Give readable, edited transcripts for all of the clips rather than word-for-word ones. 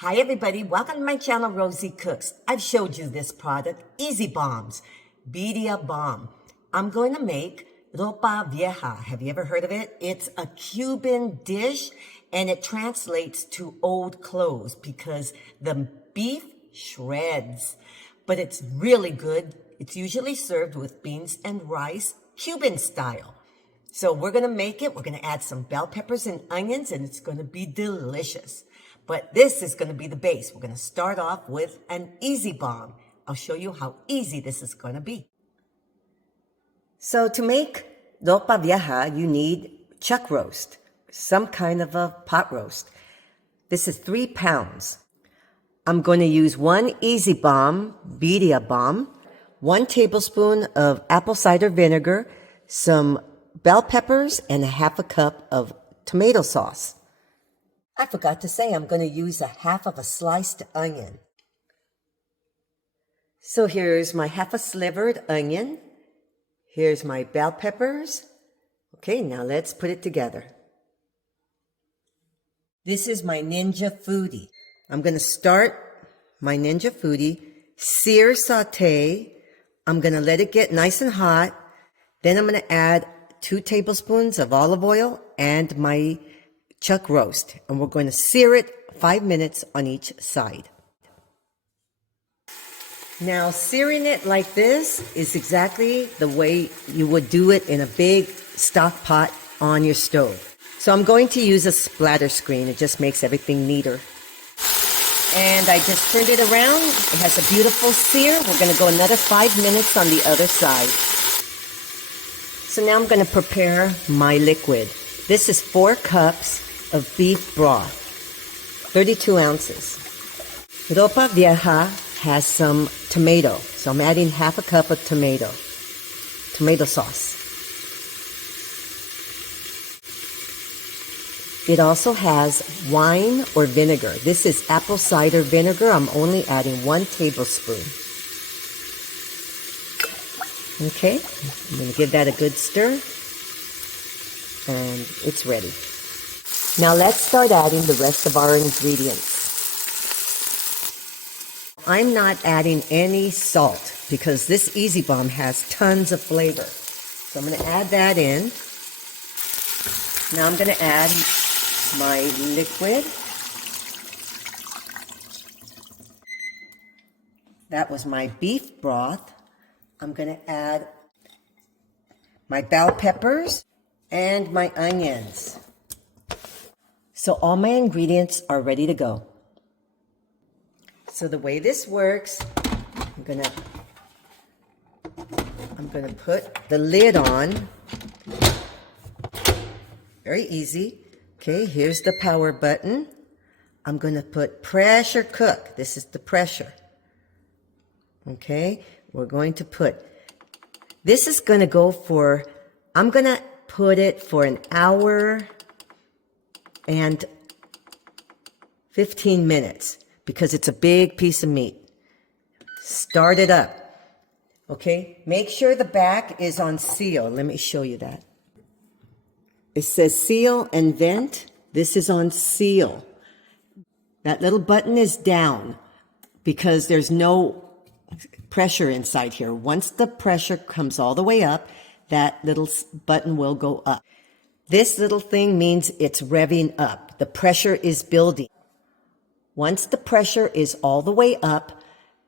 Hi everybody, welcome to my channel, Rosie Cooks. I've showed you this product, Easy Bombs, BIRRIA Bomb. I'm going to make Ropa Vieja. Have you ever heard of it? It's a Cuban dish and it translates to old clothes because the beef shreds. But it's really good. It's usually served with beans and rice, Cuban style. So we're going to make it. We're going to add some bell peppers and onions and it's going to be delicious. But this is going to be the base. We're going to start off with an easy bomb. I'll show you how easy this is going to be. So to make Ropa Vieja, you need chuck roast, some kind of a pot roast. This is 3 pounds. I'm going to use 1 easy bomb, BIRRIA bomb, 1 tablespoon of apple cider vinegar, some bell peppers, and a half a cup of tomato sauce. I forgot to say I'm going to use a half of a sliced onion. So here's my half a slivered onion. Here's my bell peppers. Okay, now let's put it together. This is my Ninja Foodie. I'm going to start my Ninja Foodie, sear saute. I'm going to let it get nice and hot. Then I'm going to add 2 tablespoons of olive oil and my chuck roast, and we're going to sear it 5 minutes on each side. Now, searing it like this is exactly the way you would do it in a big stock pot on your stove. So I'm going to use a splatter screen. It just makes everything neater. And I just turned it around. It has a beautiful sear. We're going to go another 5 minutes on the other side. So now I'm going to prepare my liquid. This is 4 cups of beef broth, 32 ounces. Ropa Vieja has some tomato, so I'm adding half a cup of tomato sauce. It also has wine or vinegar. This is apple cider vinegar. I'm only adding 1 tablespoon. Okay, I'm going to give that a good stir, and it's ready. Now let's start adding the rest of our ingredients. I'm not adding any salt because this Easy Bomb has tons of flavor. So I'm going to add that in. Now I'm going to add my liquid. That was my beef broth. I'm going to add my bell peppers and my onions. So all my ingredients are ready to go. So the way this works, I'm gonna put the lid on. Very easy. Okay, here's the power button. I'm gonna put pressure cook. This is the pressure. Okay, we're going to put, this is gonna go for, I'm gonna put it for an hour and 15 minutes because it's a big piece of meat. Start it up. Okay, make sure the back is on seal. Let me show you that. It says seal and vent. This is on seal. That little button is down because there's no pressure inside here. Once the pressure comes all the way up, that little button will go up. This little thing means it's revving up. The pressure is building. Once the pressure is all the way up,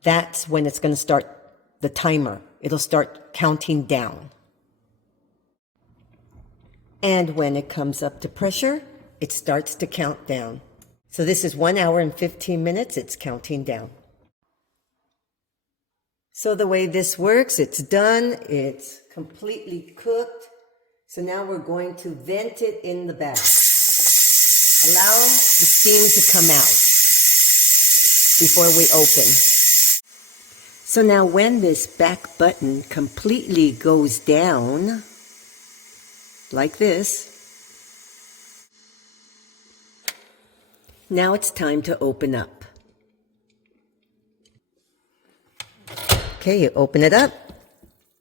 that's when it's going to start the timer. It'll start counting down. And when it comes up to pressure, it starts to count down. So this is 1 hour and 15 minutes. It's counting down. So the way this works, it's done. It's completely cooked. So now we're going to vent it in the back. Allow the steam to come out before we open. So now when this back button completely goes down, like this, now it's time to open up. Okay, you open it up.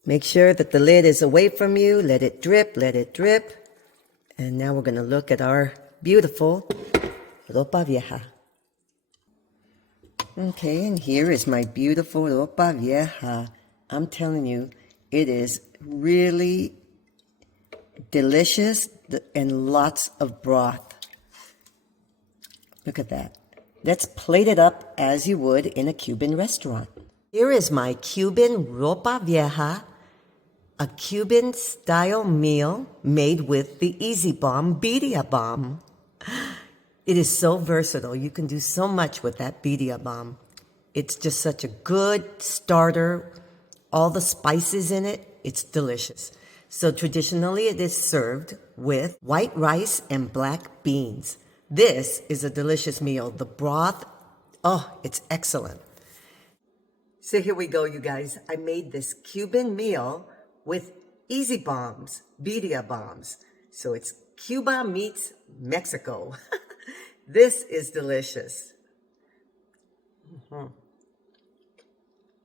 Make sure that the lid is away from you. Let it drip, let it drip. And now we're going to look at our beautiful Ropa Vieja. Okay, and here is my beautiful Ropa Vieja. I'm telling you, it is really delicious and lots of broth. Look at that. Let's plate it up as you would in a Cuban restaurant. Here is my Cuban Ropa Vieja, a Cuban style meal made with the Easy Bomb BIRRIA bomb. It is so versatile. You can do so much with that BIRRIA bomb. It's just such a good starter. All the spices in it, it's delicious. So traditionally it is served with white rice and black beans. This is a delicious meal. The broth, oh, it's excellent. So here we go, you guys. I made this Cuban meal with Easy Bombs, BIRRIA bombs. So it's Cuba meets Mexico. This is delicious.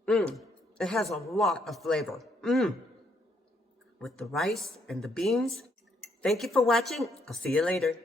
It has a lot of flavor. With the rice and the beans. Thank you for watching. I'll see you later.